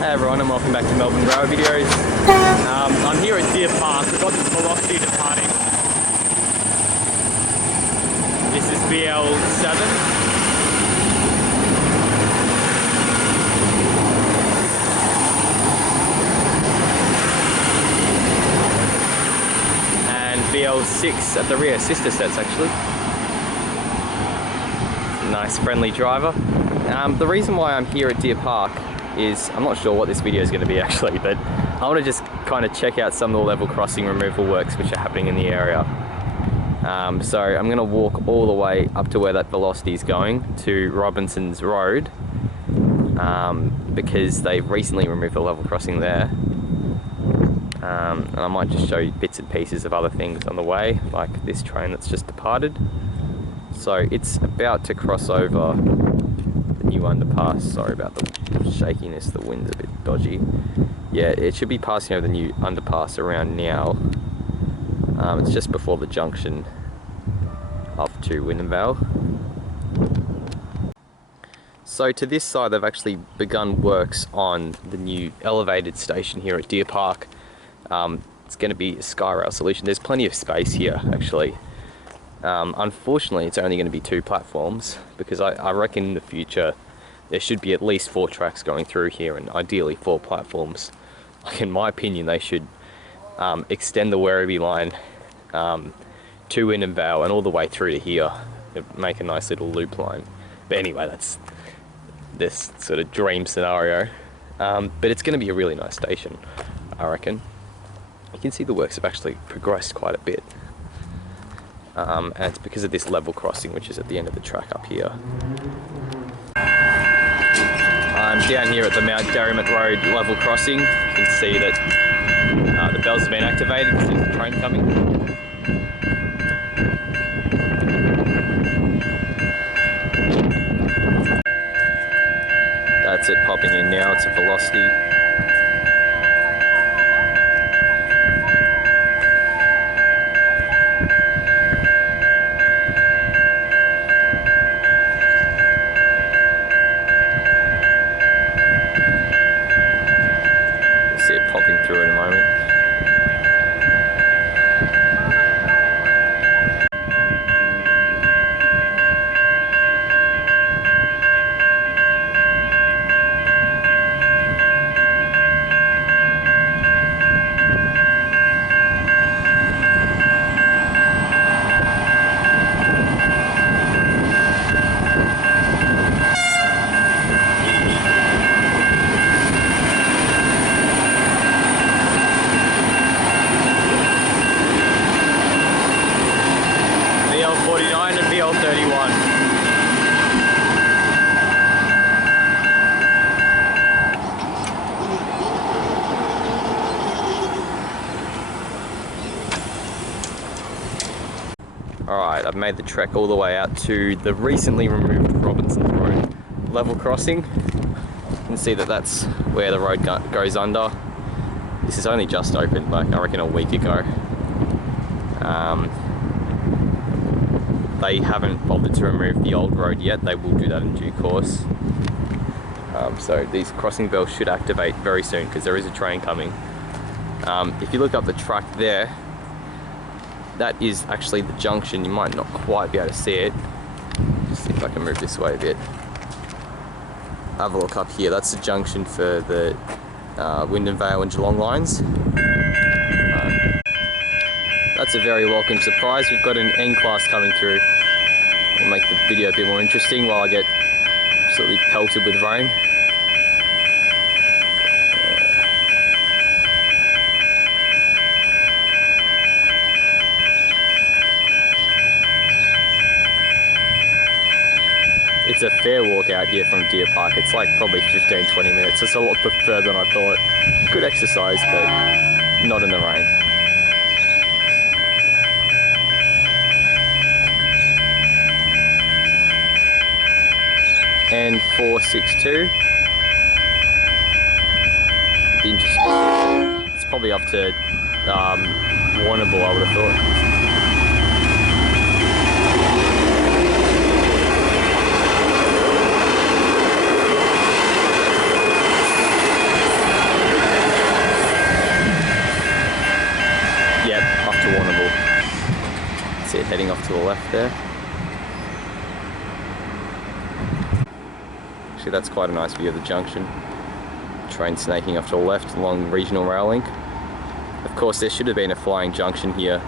Hey everyone, and welcome back to Melbourne Road Videos. I'm here at Deer Park. We've got this velocity departing. This is BL7. And BL6 at the rear, sister sets actually. Nice friendly driver. The reason why I'm here at Deer Park is, I'm not sure what this video is going to be actually, but I want to just kind of check out some of the level crossing removal works which are happening in the area. So I'm going to walk all the way up to where that velocity is going, to Robinson's Road, because they've recently removed the level crossing there. And I might just show you bits and pieces of other things on the way, like this train that's just departed. So it's about to cross over the new underpass. Sorry about the shakiness, the wind's a bit dodgy. Yeah, it should be passing over the new underpass around now. It's just before the junction up to Wyndham. So to this side they've actually begun works on the new elevated station here at Deer Park. It's going to be a Skyrail solution. There's plenty of space here actually. Unfortunately it's only going to be 2 platforms, because I reckon in the future there should be at least 4 tracks going through here, and ideally 4 platforms. Like, in my opinion, they should extend the Werribee line to Wyndham Vale and all the way through to here. It'd make a nice little loop line. But anyway, that's this sort of dream scenario. But it's going to be a really nice station, I reckon. You can see the works have actually progressed quite a bit. And it's because of this level crossing, which is at the end of the track up here. I'm down here at the Mount Derrimut Road level crossing. You can see that the bells have been activated because there's a train coming. That's it popping in now, it's a velocity. Popping through in a moment. BL49 and BL31. Alright, I've made the trek all the way out to the recently removed Robinson's Road level crossing. You can see that that's where the road goes under. This is only just opened, like I reckon a week ago. They haven't bothered to remove the old road yet. They will do that in due course. So these crossing bells should activate very soon, because there is a train coming. If you look up the track there, that is actually the junction. You might not quite be able to see it. Just see if I can move this way a bit. Have a look up here. That's the junction for the Wyndham Vale and Geelong lines. That's a very welcome surprise. We've got an N-class coming through. It'll make the video a bit more interesting while I get absolutely pelted with rain. It's a fair walk out here from Deer Park. It's like probably 15-20 minutes. It's a lot further than I thought. Good exercise, but not in the rain. And 462. It's probably up to Warrnambool, I would have thought. left there. Actually, that's quite a nice view of the junction. Train snaking off to the left along regional rail link. Of course, there should have been a flying junction here,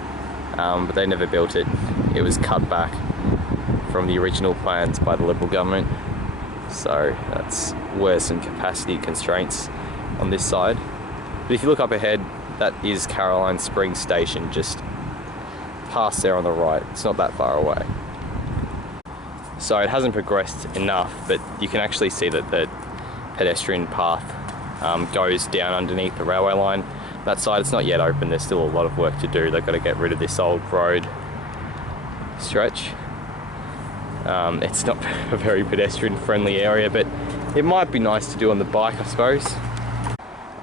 but they never built it. It was cut back from the original plans by the Liberal government. So that's worse than capacity constraints on this side. But if you look up ahead, that is Caroline Springs Station, just past there on the right. It's not that far away. So it hasn't progressed enough, but you can actually see that the pedestrian path goes down underneath the railway line. That side, it's not yet open. There's still a lot of work to do. They've got to get rid of this old road stretch. It's not a very pedestrian friendly area, but it might be nice to do on the bike, I suppose.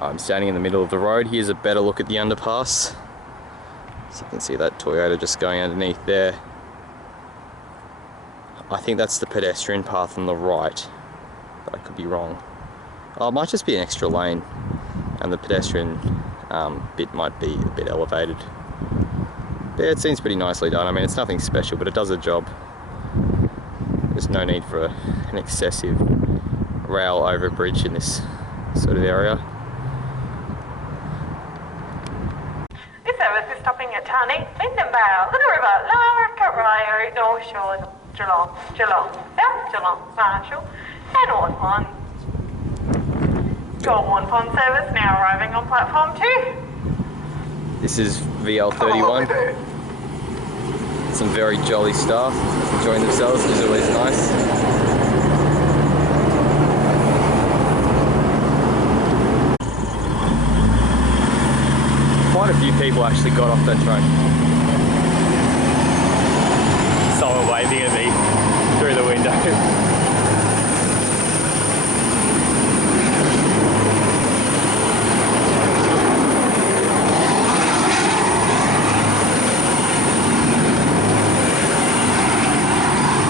I'm standing in the middle of the road. Here's a better look at the underpass. So you can see that Toyota just going underneath there. I think that's the pedestrian path on the right, but I could be wrong. Oh, it might just be an extra lane, and the pedestrian bit might be a bit elevated. Yeah, it seems pretty nicely done. I mean, it's nothing special, but it does a job. There's no need for an excessive rail overbridge in this sort of area. This service is stopping at Tarney, Linden Vale, Little River, Lower Carryo, North Shore, Geelong, South Geelong, Marshall, and Hawthorn. Goulburn Pond service now arriving on platform 2. This is VL31. Some very jolly staff enjoying themselves, which is always nice. Quite a few people actually got off that train. Someone waving at me through the window.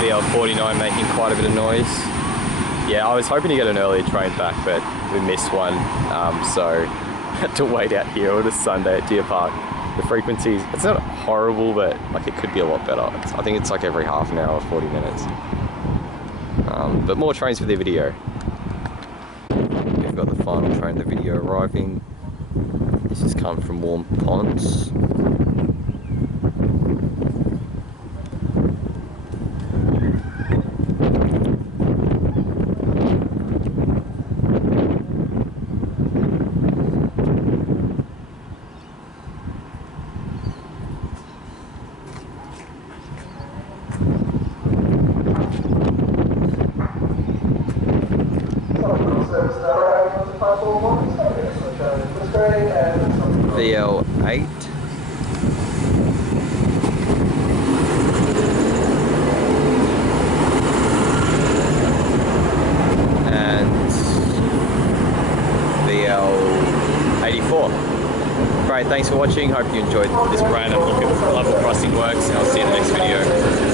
VL49 making quite a bit of noise. Yeah, I was hoping to get an earlier train back, but we missed one, so had to wait out here on a Sunday at Deer Park. The frequencies, it's not horrible, but like it could be a lot better. I think it's like every half an hour or 40 minutes. But more trains for the video. We've got the final train of the video arriving. This has come from Warm Ponds. VL8. And VL84. Great, thanks for watching. Hope you enjoyed this random look at level crossing works, and I'll see you in the next video.